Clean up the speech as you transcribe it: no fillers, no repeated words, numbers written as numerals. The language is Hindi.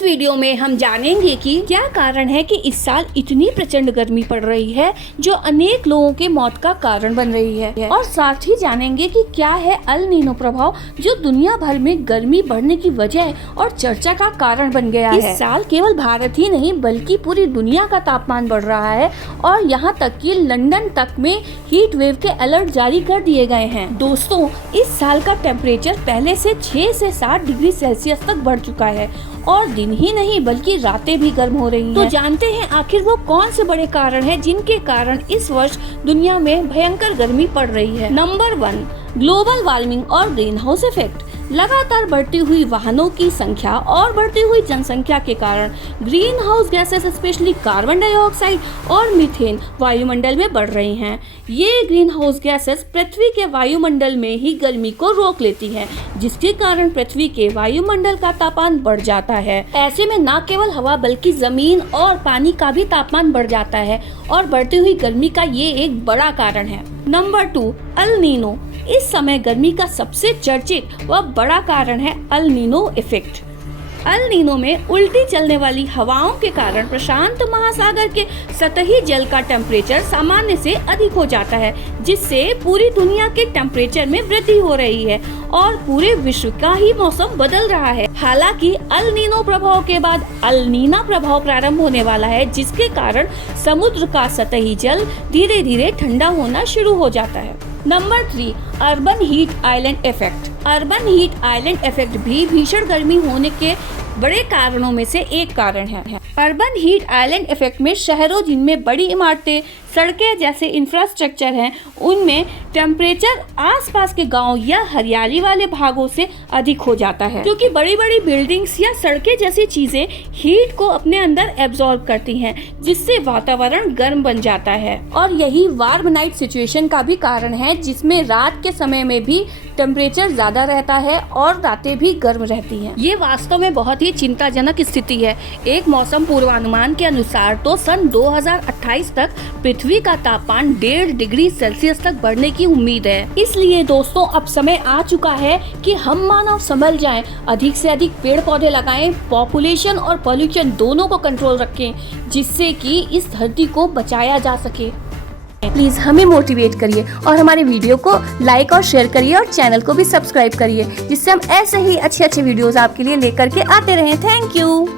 इस वीडियो में हम जानेंगे कि क्या कारण है कि इस साल इतनी प्रचंड गर्मी पड़ रही है जो अनेक लोगों के मौत का कारण बन रही है, और साथ ही जानेंगे कि क्या है अल नीनो प्रभाव जो दुनिया भर में गर्मी बढ़ने की वजह और चर्चा का कारण बन गया है। इस साल केवल भारत ही नहीं बल्कि पूरी दुनिया का तापमान बढ़ रहा है और यहाँ तक कि लंदन तक में हीट वेव के अलर्ट जारी कर दिए गए हैं। दोस्तों, इस साल का टेम्परेचर पहले से 6 से 7 डिग्री सेल्सियस तक बढ़ चुका है और दिन ही नहीं बल्कि रातें भी गर्म हो रही हैं। तो जानते हैं आखिर वो कौन से बड़े कारण हैं जिनके कारण इस वर्ष दुनिया में भयंकर गर्मी पड़ रही है। नंबर 1, ग्लोबल वार्मिंग और ग्रीन हाउस इफेक्ट। लगातार बढ़ती हुई वाहनों की संख्या और बढ़ती हुई जनसंख्या के कारण green house gases specially carbon dioxide और मीथेन वायुमंडल में बढ़ रही हैं। ये ग्रीन हाउस गैसेस पृथ्वी के वायुमंडल में ही गर्मी को रोक लेती हैं, जिसके कारण पृथ्वी के वायुमंडल का तापमान बढ़ जाता है। ऐसे में न केवल हवा बल्कि जमीन और पानी का भी तापमान बढ़ जाता है और बढ़ती हुई गर्मी का ये एक बड़ा कारण है। Number 2, El Nino. इस समय गर्मी का सबसे चर्चित व बड़ा कारण है El Nino effect. El Nino में उल्टी चलने वाली हवाओं के कारण प्रशांत महासागर के सतही जल का टेम्परेचर सामान्य से अधिक हो जाता है, जिससे पूरी दुनिया के टेम्परेचर में वृद्धि हो रही है और पूरे विश्व का ही मौसम बदल रहा है। हालांकि अल नीनो प्रभाव के बाद अल नीना प्रभाव प्रारंभ होने वाला है, जिसके कारण समुद्र का सतही जल धीरे धीरे ठंडा होना शुरू हो जाता है। Number 3, urban heat island effect. Urban heat island effect भी भीषण गर्मी होने के बड़े कारणों में से एक कारण है। अर्बन हीट आइलैंड इफेक्ट में शहरों जिनमें बड़ी इमारतें, सड़कें जैसे इंफ्रास्ट्रक्चर हैं, उनमें टेम्परेचर आसपास के गांव या हरियाली वाले भागों से अधिक हो जाता है, क्योंकि बड़ी बड़ी बिल्डिंग्स या सड़कें जैसी चीजें हीट को अपने अंदर एब्जॉर्ब करती हैं, जिससे वातावरण गर्म बन जाता है। और यही वार्म नाइट सिचुएशन का भी कारण है, जिसमें रात के समय में भी टेम्परेचर ज्यादा रहता है और रातें भी गर्म रहती हैं। ये वास्तव में बहुत ही चिंताजनक स्थिति है। एक मौसम पूर्वानुमान के अनुसार तो सन 2028 तक पृथ्वी का तापमान 1.5 डिग्री सेल्सियस तक बढ़ने की उम्मीद है। इसलिए दोस्तों, अब समय आ चुका है कि हम मानव संभल जाएं, अधिक से अधिक पेड़ पौधे लगाएं, पॉपुलेशन और पॉल्यूशन दोनों को कंट्रोल रखें, जिससे कि इस धरती को बचाया जा सके। प्लीज हमें मोटिवेट करिए और हमारे वीडियो को लाइक और शेयर करिए और चैनल को भी सब्सक्राइब करिए, जिससे हम ऐसे ही अच्छे वीडियोस आपके लिए लेकर के आते रहें। Thank you.